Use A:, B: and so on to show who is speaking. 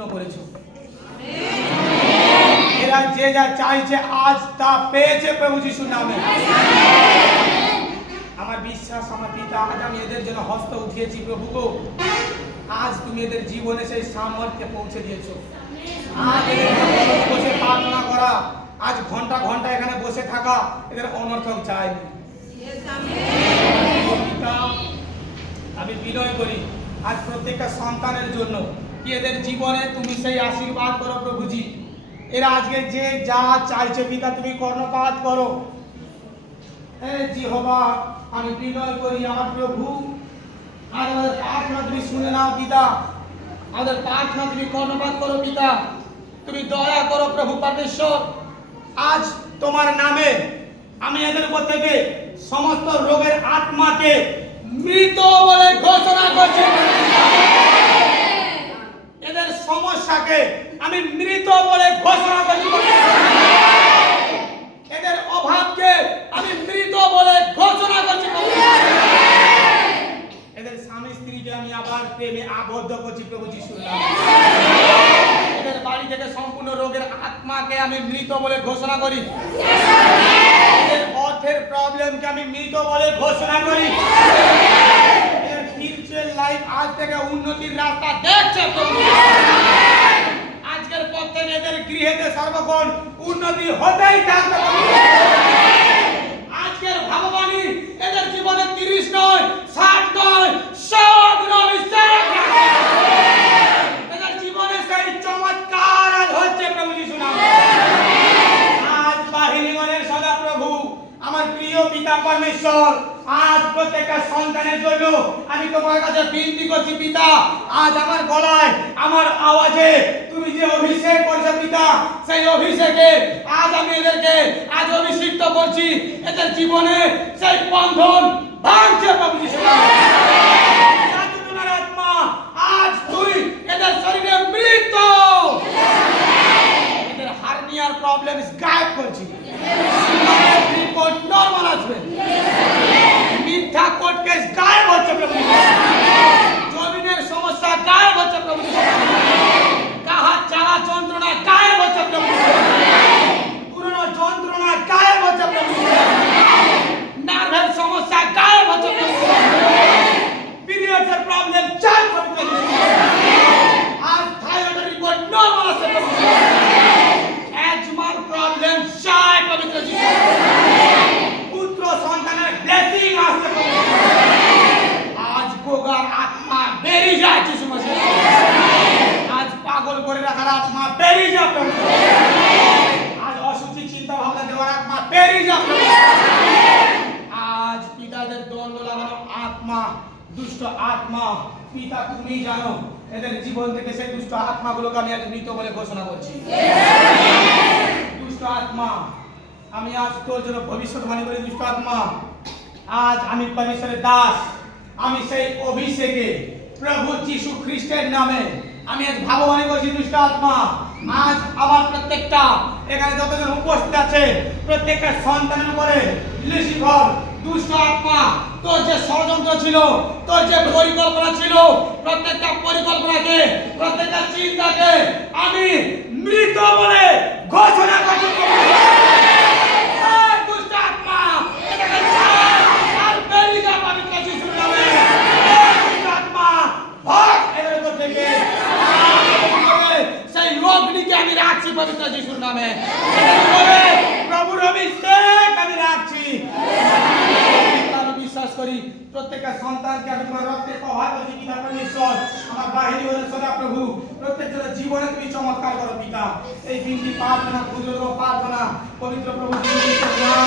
A: পূর্ণ করেছ? এরা যে যা চাইছে, আজ তা পেয়েছে প্রভু যিশুর নামে। আমার বিশ্বাস, আমার পিতা, আজ আমি এদের জন্য হস্ত উঠিয়েছি প্রভু গো। আজ তুমি এদের জীবনে সেই সামর্থ্যে পৌঁছে দিয়েছ। বসে প্রার্থনা করা, আজ ঘণ্টা ঘণ্টা এখানে বসে থাকা, এদের অনর্থক পিতা, আমি বিনয় করি, আজ প্রত্যেকটা সন্তানের জন্য এদের জীবনে তুমি সেই আশীর্বাদ করো প্রভুজি? আজকে যে যা চাইছে পিতা, তুমি কর্ণপাত করো। হে জিহবা, আমি বিনয় করি আমার প্রভু। আমাদের প্রার্থনা তুমি শুনে নাও পিতা। আমাদের প্রার্থনা তুমি কর্ণপাত করো পিতা। তুমি দয়া করো প্রভু পরমেশ্বর। আজ তোমার নামে আমি এদের উপর থেকে সমস্ত রোগের আত্মাকে মৃত বলে ঘোষণা করছি এদের সমস্যাকে আমি মৃত বলে ঘোষণা করছি। এদের অভাবকে আমি মৃত বলে ঘোষণা করছি। এদের স্বামী স্ত্রীকে আমি আবার প্রেমে আবদ্ধ করছি, প্রভু নামে। এদের বাড়ি থেকে সম্পূর্ণ রোগের আত্মাকে আমি মৃত বলে ঘোষণা করি। এদের অর্থের প্রবলেমকে আমি মৃত বলে ঘোষণা করি। লাইফ আজ থেকে উন্নতির রাস্তা দেখছে প্রভু আজকের পর থেকে এদের সর্বক্ষণ উন্নতি হতেই থাকবে। আজকের ভাববাণী এদের জীবনে তিরিশ নয়, ষাট নয় জীবনে সেই চমৎকার হচ্ছে। আজ আমার প্রিয় পিতা পরমেশ্বর প্রত্যেকটা সন্তানের জন্য আমি তোমার কাছে বিনতি করছি, পিতা। আজ আমার গলায়, আমার আওয়াজে তুমি যে অভিষেক করছ, পিতা, সেই অভিষেকে আজ আমি এদেরকে আজ অভিষিক্ত করছি। এদের জীবনে সেই বন্ধন ভাঙছে, প্রভু যিশু। আত্মা বেরিয়ে যা আজ অসুচি চিন্তা ভাবনা দেওয়ার আত্মা বেরিয়ে যা আজ পিতাদের দ্বন্দ্ব লাগানো আত্মা, দুষ্ট আত্মা, পিতা তুমি জানো, এদের জীবন থেকে সেই দুষ্ট আত্মাগুলোকে আমি আজ মৃত বলে ঘোষণা করছি। দুষ্ট আত্মা, আমি আজ তোর জন্য ভবিষ্যৎবাণী করি, দুষ্ট আত্মা। আজ আমি পরমেশ্বরের দাস, আমি সেই অভিষেকে প্রভু যিশু খ্রিস্টের নামে আমি আজ ভাববাণী করছি, দুষ্ট আত্মা। আজ আমার প্রত্যেকটা, এখানে যতজন উপস্থিত আছে, প্রত্যেকটা সন্তানের উপরে লিসিফর দুষ্ট আত্মা, তোর যে ষড়যন্ত্র ছিল, তোর যে পরিকল্পনা ছিল, প্রত্যেকটা পরিকল্পনাকে, প্রত্যেকটা চিন্তাকে আমি মৃত বলে ঘোষণা করছি এই দুষ্ট আত্মা, এটাকে ছাড়, আর বেরিয়ে যা পবিত্র যিশুর নামে। এই দুষ্ট আত্মা, ভাগ এদের উপর থেকে। এদের উপরে সেই অগ্নিকে আমি রাখছি পবিত্র যিশুর নামে। প্রভুর অভিষেক আমি রাখছি। বিশ্বাস করি, প্রত্যেকটা সন্তানকে আমি তোমার রক্তে প্রভাব করছি পিতা পরমেশ্বর আমার বাহিনী হলে সদা প্রভু। প্রত্যেকজনের জীবনে তুমি চমৎকার করো, পিতা। এই দিনটি প্রার্থনা ক্ষুদ্র প্রার্থনা, পবিত্র প্রভু নাম